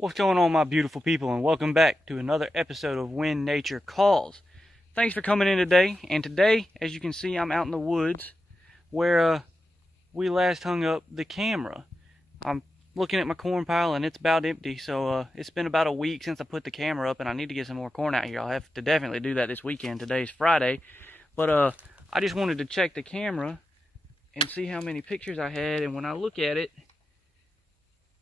What's going on, my beautiful people, and welcome back to another episode of When Nature Calls. Thanks for coming in today. And today, as you can see, I'm out in the woods where we last hung up the camera. I'm looking at my corn pile and it's about empty, so it's been about a week since I put the camera up, and I need to get some more corn out here. I'll have to definitely do that this weekend. Today's Friday, but I just wanted to check the camera and see how many pictures I had, and when I look at it,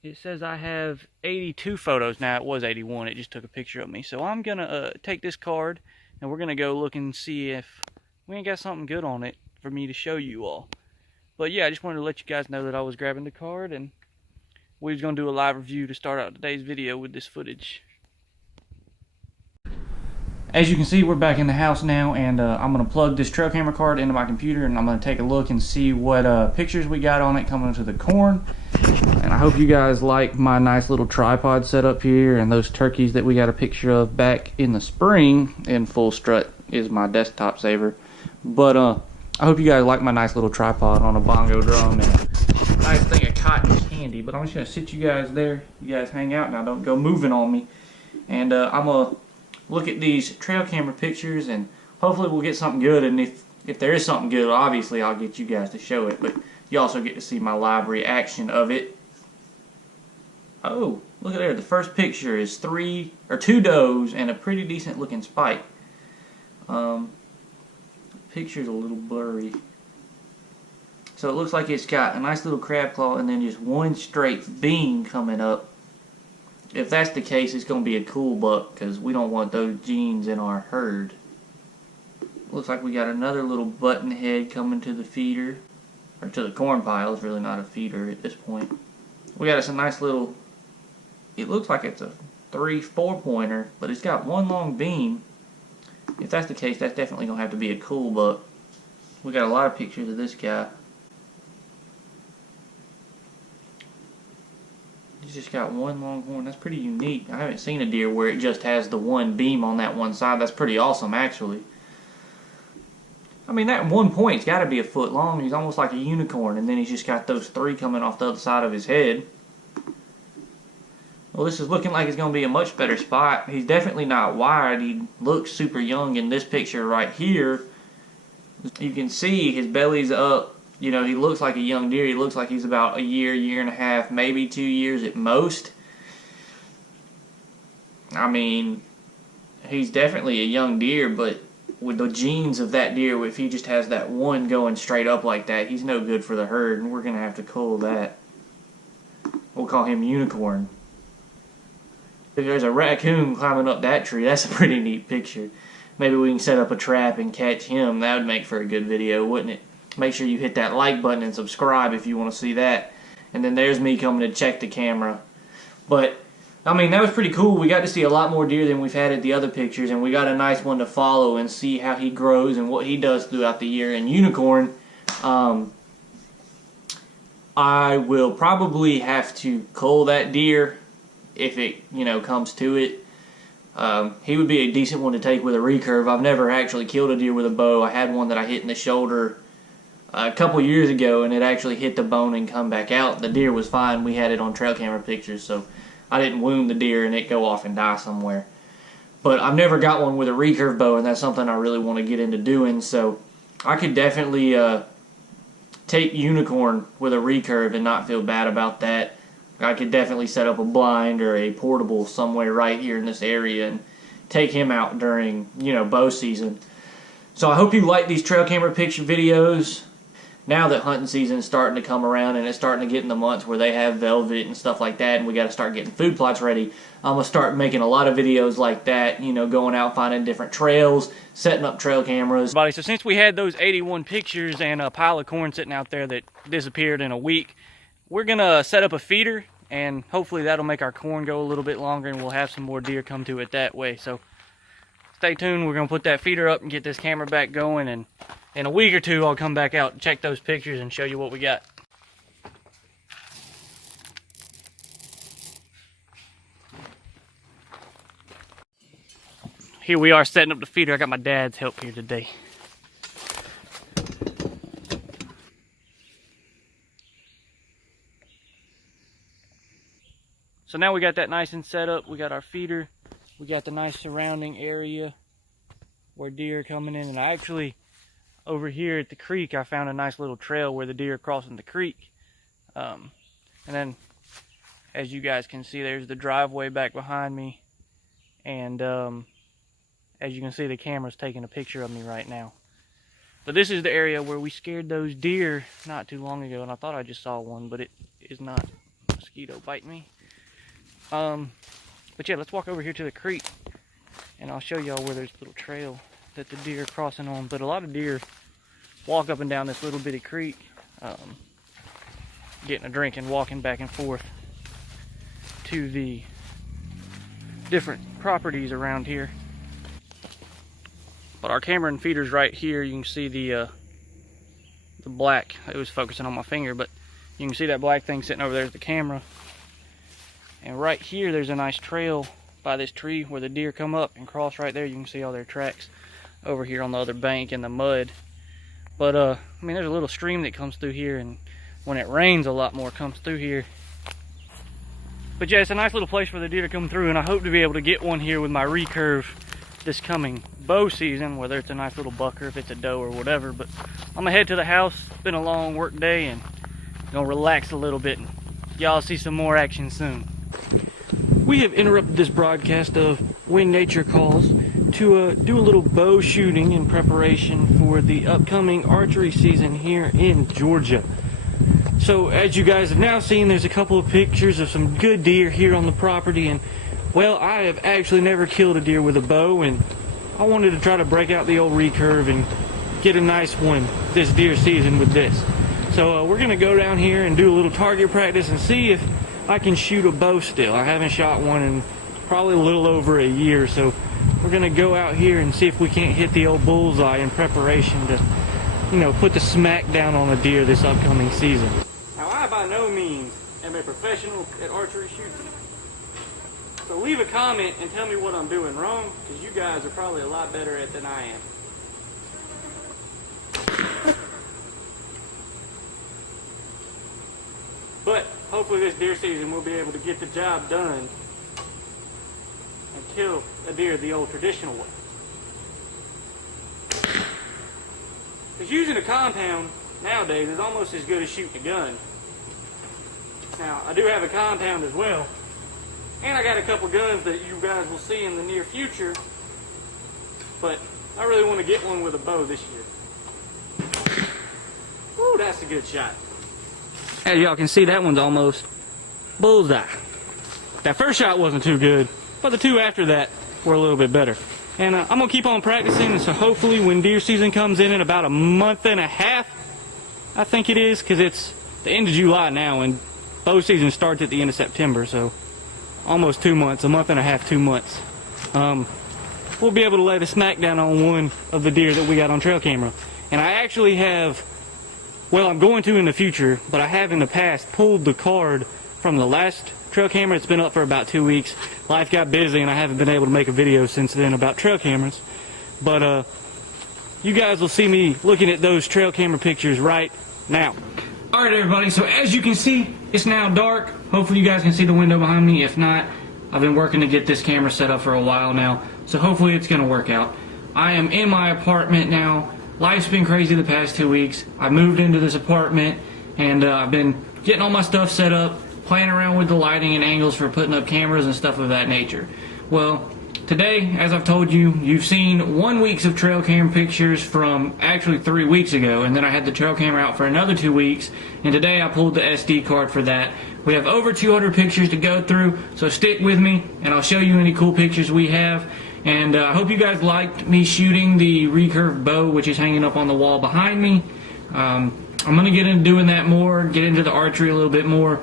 it says I have 82 photos. Now, it was 81. It just took a picture of me. So I'm going to take this card, and we're going to go look and see if we ain't got something good on it for me to show you all. But yeah, I just wanted to let you guys know that I was grabbing the card, and we was going to do a live review to start out today's video with this footage. As you can see, we're back in the house now, and I'm going to plug this trail camera card into my computer, and I'm going to take a look and see what pictures we got on it coming to the corn. And I hope you guys like my nice little tripod setup here, and those turkeys that we got a picture of back in the spring in full strut is my desktop saver. But I hope you guys like my nice little tripod on a bongo drum and a nice thing of cotton candy. But I'm just going to sit you guys there. You guys hang out now, don't go moving on me. And I'm going to look at these trail camera pictures, and hopefully we'll get something good. And if there is something good, obviously I'll get you guys to show it, but you also get to see my live reaction of it. Oh, look at there, the first picture is two does and a pretty decent looking spike. The picture's a little blurry, so it looks like it's got a nice little crab claw and then just one straight beam coming up. If that's the case, it's going to be a cool buck, because we don't want those genes in our herd. Looks like we got another little button head coming to the feeder, or to the corn pile. It's really not a feeder at this point. We got us a nice little, it looks like it's a 3-4 pointer, but it's got one long beam. If that's the case, that's definitely going to have to be a cool buck. We got a lot of pictures of this guy. He's just got one long horn. That's pretty unique. I haven't seen a deer where it just has the one beam on that one side. That's pretty awesome, actually. I mean, that one point's got to be a foot long. He's almost like a unicorn, and then he's just got those three coming off the other side of his head. Well, this is looking like it's going to be a much better spot. He's definitely not wide. He looks super young in this picture right here. You can see his belly's up. You know, he looks like a young deer. He looks like he's about a year and a half, maybe 2 years at most. I mean, he's definitely a young deer, but with the genes of that deer, if he just has that one going straight up like that, he's no good for the herd, and we're going to have to cull that. We'll call him Unicorn. If there's a raccoon climbing up that tree, that's a pretty neat picture. Maybe we can set up a trap and catch him. That would make for a good video, wouldn't it? Make sure you hit that like button and subscribe if you want to see that. And then there's me coming to check the camera. But, I mean, that was pretty cool. We got to see a lot more deer than we've had at the other pictures, and we got a nice one to follow and see how he grows and what he does throughout the year. And Unicorn, I will probably have to cull that deer if it, comes to it. He would be a decent one to take with a recurve. I've never actually killed a deer with a bow. I had one that I hit in the shoulder a couple years ago, and it actually hit the bone and come back out. The deer was fine. We had it on trail camera pictures, so I didn't wound the deer and it go off and die somewhere. But I've never got one with a recurve bow, and that's something I really want to get into doing. So I could definitely take Unicorn with a recurve and not feel bad about that. I could definitely set up a blind or a portable somewhere right here in this area and take him out during, bow season. So I hope you like these trail camera picture videos. Now that hunting season is starting to come around and it's starting to get in the months where they have velvet and stuff like that, and we got to start getting food plots ready, I'm going to start making a lot of videos like that, going out finding different trails, setting up trail cameras. So since we had those 81 pictures and a pile of corn sitting out there that disappeared in a week, we're going to set up a feeder, and hopefully that'll make our corn go a little bit longer, and we'll have some more deer come to it that way. So stay tuned. We're going to put that feeder up and get this camera back going, and in a week or two I'll come back out and check those pictures and show you what we got. Here we are setting up the feeder. I got my dad's help here today. So now we got that nice and set up. We got our feeder. We got the nice surrounding area where deer are coming in. And I actually, over here at the creek, I found a nice little trail where the deer are crossing the creek. And then, as you guys can see, there's the driveway back behind me. And as you can see, the camera's taking a picture of me right now. But this is the area where we scared those deer not too long ago. And I thought I just saw one, but it is not a mosquito biting me. But yeah, let's walk over here to the creek. And I'll show y'all where there's a little trail that the deer are crossing on. But a lot of deer walk up and down this little bitty creek, getting a drink and walking back and forth to the different properties around here. But our camera and feeder's right here. You can see the black. It was focusing on my finger, but you can see that black thing sitting over there is the camera. And right here, there's a nice trail by this tree where the deer come up and cross right there. You can see all their tracks over here on the other bank in the mud. But I mean, there's a little stream that comes through here, and when it rains, a lot more comes through here. But yeah, it's a nice little place for the deer to come through, and I hope to be able to get one here with my recurve this coming bow season, whether it's a nice little buck or if it's a doe or whatever. But I'm gonna head to the house. It's been a long work day, and gonna relax a little bit, and y'all see some more action soon. We have interrupted this broadcast of When Nature Calls to do a little bow shooting in preparation for the upcoming archery season here in Georgia. So as you guys have now seen, there's a couple of pictures of some good deer here on the property, and well, I have actually never killed a deer with a bow, and I wanted to try to break out the old recurve and get a nice one this deer season with this. So we're gonna go down here and do a little target practice and see if I can shoot a bow still. I haven't shot one in probably a little over a year, so we're gonna go out here and see if we can't hit the old bullseye in preparation to, you know, put the smack down on a deer this upcoming season. Now, I by no means am a professional at archery shooting, so leave a comment and tell me what I'm doing wrong, because you guys are probably a lot better at it than I am. But hopefully this deer season we'll be able to get the job done and kill a deer the old traditional way. Because using a compound nowadays is almost as good as shooting a gun. Now, I do have a compound as well, and I got a couple guns that you guys will see in the near future, but I really want to get one with a bow this year. Woo, that's a good shot. As y'all can see, that one's almost bullseye. That first shot wasn't too good, but the two after that were a little bit better. And I'm going to keep on practicing, and so hopefully when deer season comes in about a month and a half, I think it is, because it's the end of July now, and bow season starts at the end of September, so almost 2 months, a month and a half, 2 months. We'll be able to lay the smack down on one of the deer that we got on trail camera. And I actually have, well, I'm going to in the future, but I have in the past pulled the card from the last trail camera. It's been up for about 2 weeks. Life got busy and I haven't been able to make a video since then about trail cameras. But you guys will see me looking at those trail camera pictures right now. Alright everybody, so as you can see, it's now dark. Hopefully you guys can see the window behind me. If not, I've been working to get this camera set up for a while now, so hopefully it's going to work out. I am in my apartment now. Life's been crazy the past 2 weeks. I moved into this apartment, and I've been getting all my stuff set up, playing around with the lighting and angles for putting up cameras and stuff of that nature. Well, today, as I've told you, you've seen 1 week of trail cam pictures from actually 3 weeks ago, and then I had the trail camera out for another 2 weeks, and today I pulled the SD card for that. We have over 200 pictures to go through, so stick with me, and I'll show you any cool pictures we have. And I hope you guys liked me shooting the recurve bow, which is hanging up on the wall behind me. I'm going to get into doing that more, get into the archery a little bit more,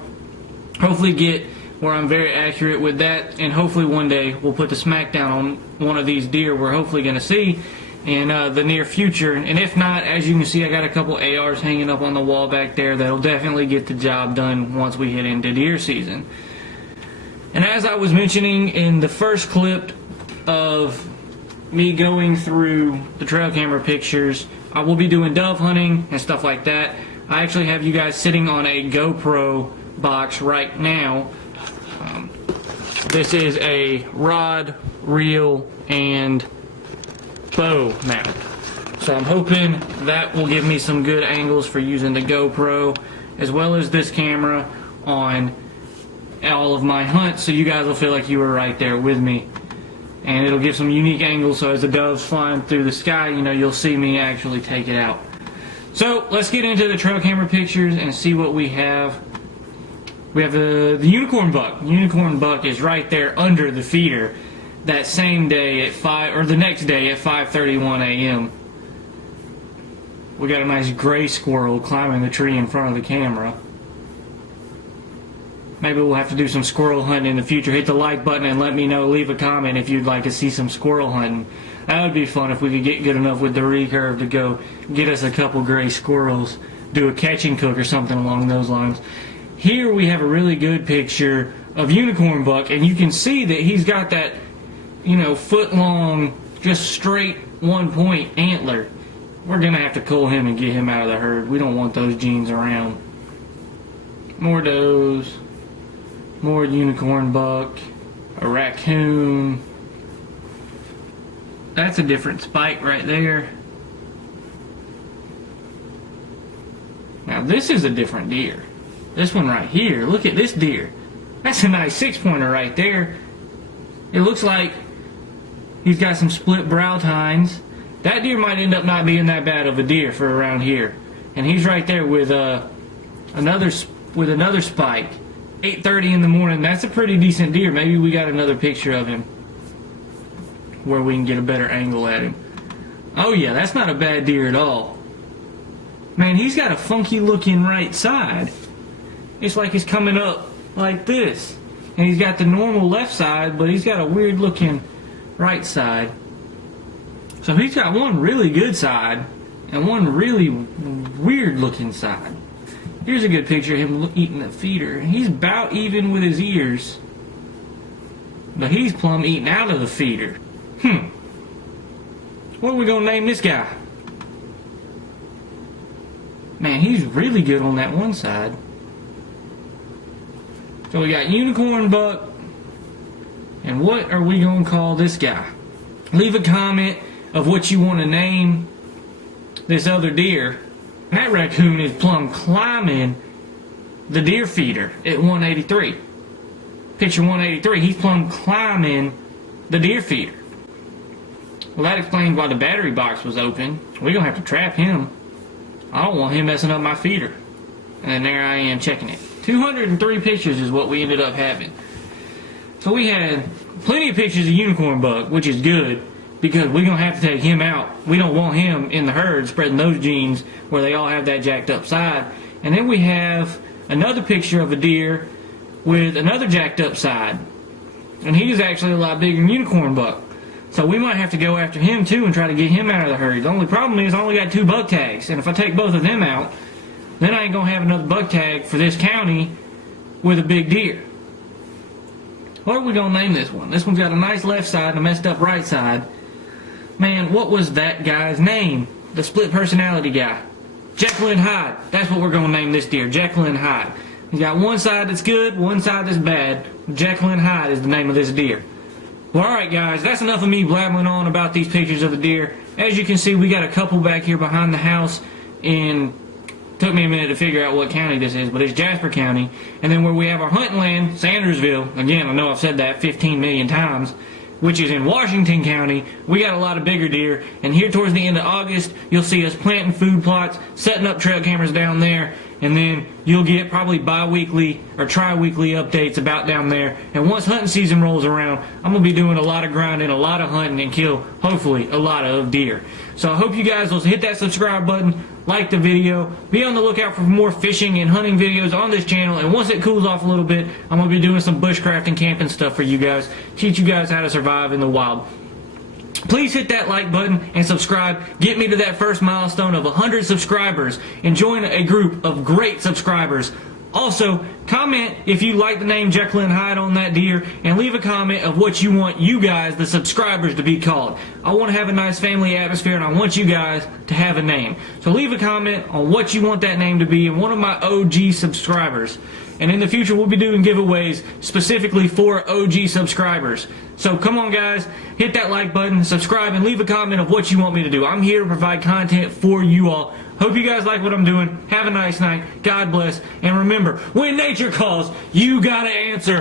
hopefully get where I'm very accurate with that, and hopefully one day we'll put the smackdown on one of these deer we're hopefully going to see in the near future. And if not, as you can see, I got a couple ARs hanging up on the wall back there that'll definitely get the job done once we hit into deer season. And as I was mentioning in the first clip of me going through the trail camera pictures, I will be doing dove hunting and stuff like that. I actually have you guys sitting on a GoPro box right now. this is a rod, reel, and bow mount. So I'm hoping that will give me some good angles for using the GoPro, as well as this camera on all of my hunts, so you guys will feel like you were right there with me. And it'll give some unique angles, so as the dove's flying through the sky, you know, you'll see me actually take it out. So let's get into the trail camera pictures and see what we have. We have the unicorn buck. The unicorn buck is right there under the feeder that same day at 5, or the next day at 5:31 a.m. We got a nice gray squirrel climbing the tree in front of the camera. Maybe we'll have to do some squirrel hunting in the future. Hit the like button and let me know. Leave a comment if you'd like to see some squirrel hunting. That would be fun if we could get good enough with the recurve to go get us a couple gray squirrels. Do a catch and cook or something along those lines. Here we have a really good picture of unicorn buck, and you can see that he's got that, you know, foot long, just straight 1 point antler. We're gonna have to cull him and get him out of the herd. We don't want those genes around. More does. More unicorn buck, a raccoon. That's a different spike right there. Now this is a different deer. This one right here, look at this deer. That's a nice 6-pointer right there. It looks like he's got some split brow tines. That deer might end up not being that bad of a deer for around here. And he's right there with another spike. 8:30 in the morning. That's a pretty decent deer. Maybe we got another picture of him where we can get a better angle at him. Oh yeah, that's not a bad deer at all. Man, he's got a funky looking right side. It's like he's coming up like this. And he's got the normal left side, but he's got a weird looking right side. So he's got one really good side and one really weird looking side. Here's a good picture of him eating the feeder. He's about even with his ears, but he's plumb eating out of the feeder. What are we gonna name this guy? Man, he's really good on that one side. So we got unicorn buck, and what are we gonna call this guy? Leave a comment of what you want to name this other deer. That raccoon is plumb climbing the deer feeder at 183. Picture 183, he's plumb climbing the deer feeder. Well, that explains why the battery box was open. We're going to have to trap him. I don't want him messing up my feeder. And there I am checking it. 203 pictures is what we ended up having. So we had plenty of pictures of unicorn buck, which is good, because we're going to have to take him out. We don't want him in the herd spreading those genes where they all have that jacked up side. And then we have another picture of a deer with another jacked up side. And he's actually a lot bigger than unicorn buck. So we might have to go after him too and try to get him out of the herd. The only problem is I only got 2 buck tags. And if I take both of them out, then I ain't going to have another buck tag for this county with a big deer. What are we going to name this one? This one's got a nice left side and a messed up right side. Man, what was that guy's name? The split personality guy. Jekyll and Hyde. That's what we're going to name this deer. Jekyll and Hyde. He's got one side that's good, one side that's bad. Jekyll and Hyde is the name of this deer. Well, alright guys, that's enough of me blabbling on about these pictures of the deer. As you can see, we got a couple back here behind the house, and took me a minute to figure out what county this is, but it's Jasper County. And then where we have our hunting land, Sandersville, again, I know I've said that 15 million times, which is in Washington County, we got a lot of bigger deer. And here towards the end of August, you'll see us planting food plots, setting up trail cameras down there, and then you'll get probably bi-weekly or tri-weekly updates about down there. And once hunting season rolls around, I'm going to be doing a lot of grinding, a lot of hunting, and kill, hopefully, a lot of deer. So I hope you guys will hit that subscribe button, like the video, be on the lookout for more fishing and hunting videos on this channel, and once it cools off a little bit, I'm going to be doing some bushcraft and camping stuff for you guys, teach you guys how to survive in the wild. Please hit that like button and subscribe. Get me to that first milestone of 100 subscribers and join a group of great subscribers. Also, comment if you like the name Jekyll and Hyde on that deer, and leave a comment of what you want you guys, the subscribers, to be called. I want to have a nice family atmosphere, and I want you guys to have a name. So leave a comment on what you want that name to be, and one of my OG subscribers And in the future, we'll be doing giveaways specifically for OG subscribers. So come on, guys, hit that like button, subscribe, and leave a comment of what you want me to do. I'm here to provide content for you all. Hope you guys like what I'm doing. Have a nice night. God bless. And remember, when nature calls, you gotta answer.